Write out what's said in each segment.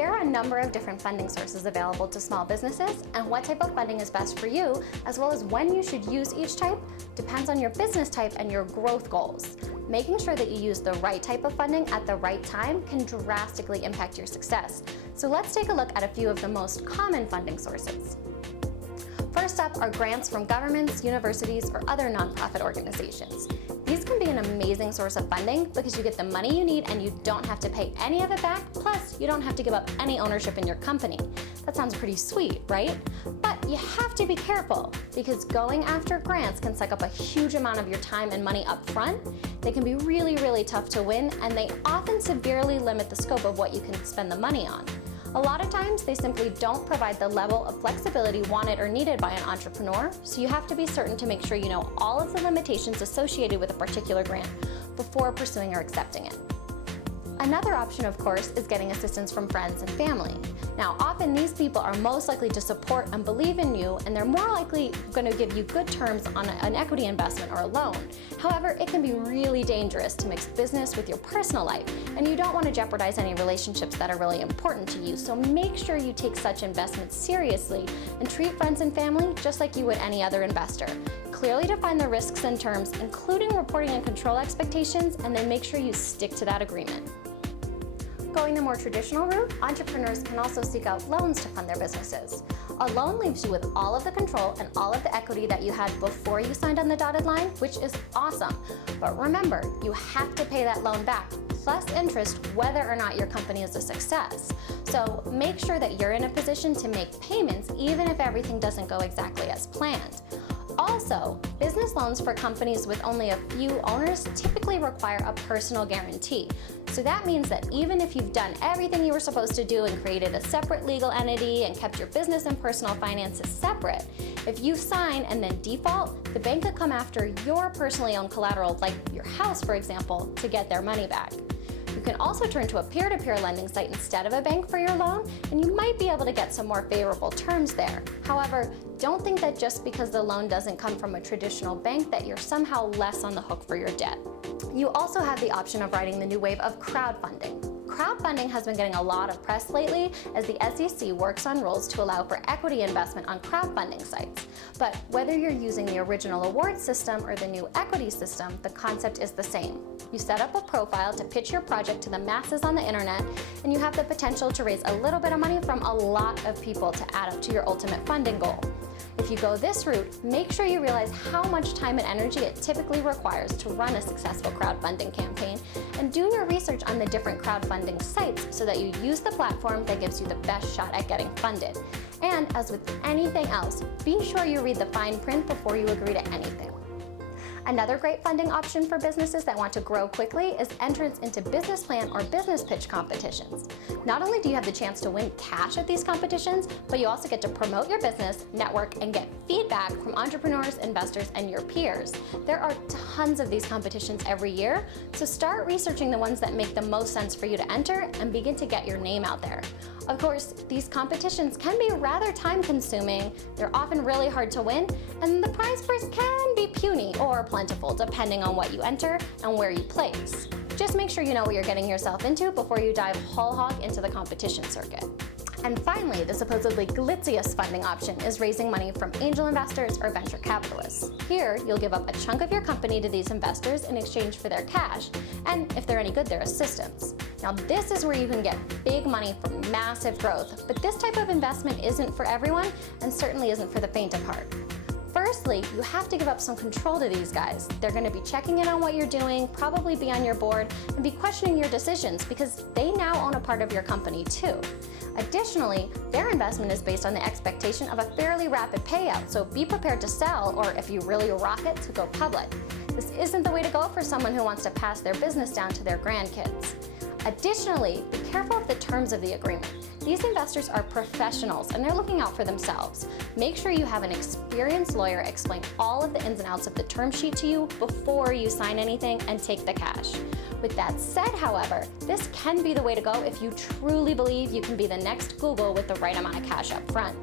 There are a number of different funding sources available to small businesses, and what type of funding is best for you, as well as when you should use each type, depends on your business type and your growth goals. Making sure that you use the right type of funding at the right time can drastically impact your success. So let's take a look at a few of the most common funding sources. First up are grants from governments, universities, or other nonprofit organizations. These can be an amazing source of funding because you get the money you need and you don't have to pay any of it back, plus you don't have to give up any ownership in your company. That sounds pretty sweet, right? But you have to be careful because going after grants can suck up a huge amount of your time and money up front. They can be really, really tough to win, and they often severely limit the scope of what you can spend the money on. A lot of times, they simply don't provide the level of flexibility wanted or needed by an entrepreneur, so you have to be certain to make sure you know all of the limitations associated with a particular grant before pursuing or accepting it. Another option, of course, is getting assistance from friends and family. Now, often these people are most likely to support and believe in you, and they're more likely going to give you good terms on an equity investment or a loan. However, it can be really dangerous to mix business with your personal life, and you don't want to jeopardize any relationships that are really important to you, so make sure you take such investments seriously and treat friends and family just like you would any other investor. Clearly define the risks and terms, including reporting and control expectations, and then make sure you stick to that agreement. Going the more traditional route, entrepreneurs can also seek out loans to fund their businesses. A loan leaves you with all of the control and all of the equity that you had before you signed on the dotted line, which is awesome. But remember, you have to pay that loan back, plus interest, whether or not your company is a success. So make sure that you're in a position to make payments even if everything doesn't go exactly as planned. Also, business loans for companies with only a few owners typically require a personal guarantee. So that means that even if you've done everything you were supposed to do and created a separate legal entity and kept your business and personal finances separate, if you sign and then default, the bank could come after your personally owned collateral, like your house, for example, to get their money back. You can also turn to a peer-to-peer lending site instead of a bank for your loan, and you might be able to get some more favorable terms there. However, don't think that just because the loan doesn't come from a traditional bank that you're somehow less on the hook for your debt. You also have the option of riding the new wave of crowdfunding. Crowdfunding has been getting a lot of press lately as the SEC works on rules to allow for equity investment on crowdfunding sites. But whether you're using the original award system or the new equity system, the concept is the same. You set up a profile to pitch your project to the masses on the internet, and you have the potential to raise a little bit of money from a lot of people to add up to your ultimate funding goal. If you go this route, make sure you realize how much time and energy it typically requires to run a successful crowdfunding campaign, and do your research on the different crowdfunding sites so that you use the platform that gives you the best shot at getting funded. And as with anything else, be sure you read the fine print before you agree to anything. Another great funding option for businesses that want to grow quickly is entrance into business plan or business pitch competitions. Not only do you have the chance to win cash at these competitions, but you also get to promote your business, network, and get feedback from entrepreneurs, investors, and your peers. There are tons of these competitions every year, so start researching the ones that make the most sense for you to enter and begin to get your name out there. Of course, these competitions can be rather time-consuming, they're often really hard to win, and the prize purse can be puny or plentiful depending on what you enter and where you place. Just make sure you know what you're getting yourself into before you dive whole hog into the competition circuit. And finally, the supposedly glitziest funding option is raising money from angel investors or venture capitalists. Here, you'll give up a chunk of your company to these investors in exchange for their cash, and if they're any good, their assistance. Now, this is where you can get big money from massive growth, but this type of investment isn't for everyone and certainly isn't for the faint of heart. Firstly, you have to give up some control to these guys. They're going to be checking in on what you're doing, probably be on your board, and be questioning your decisions because they now own a part of your company too. Additionally, their investment is based on the expectation of a fairly rapid payout, so be prepared to sell, or if you really rock it, to go public. This isn't the way to go for someone who wants to pass their business down to their grandkids. Additionally, be careful of the terms of the agreement. These investors are professionals and they're looking out for themselves. Make sure you have an experienced lawyer explain all of the ins and outs of the term sheet to you before you sign anything and take the cash. With that said, however, this can be the way to go if you truly believe you can be the next Google with the right amount of cash up front.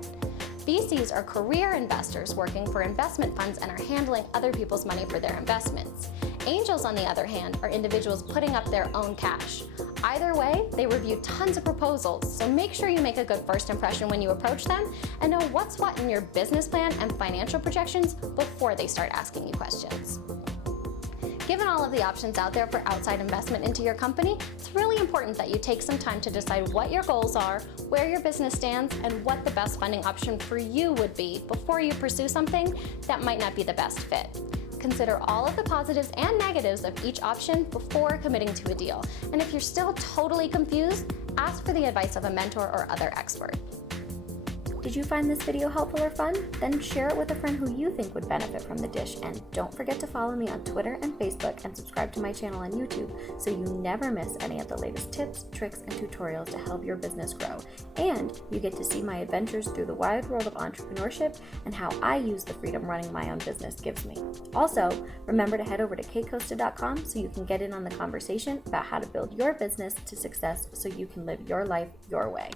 VCs are career investors working for investment funds and are handling other people's money for their investments. Angels, on the other hand, are individuals putting up their own cash. Either way, they review tons of proposals, so make sure you make a good first impression when you approach them and know what's what in your business plan and financial projections before they start asking you questions. Given all of the options out there for outside investment into your company, it's really important that you take some time to decide what your goals are, where your business stands, and what the best funding option for you would be before you pursue something that might not be the best fit. Consider all of the positives and negatives of each option before committing to a deal. And if you're still totally confused, ask for the advice of a mentor or other expert. Did you find this video helpful or fun? Then share it with a friend who you think would benefit from the dish, and don't forget to follow me on Twitter and Facebook and subscribe to my channel on YouTube so you never miss any of the latest tips, tricks, and tutorials to help your business grow. And you get to see my adventures through the wide world of entrepreneurship and how I use the freedom running my own business gives me. Also, remember to head over to Costa.com so you can get in on the conversation about how to build your business to success so you can live your life your way.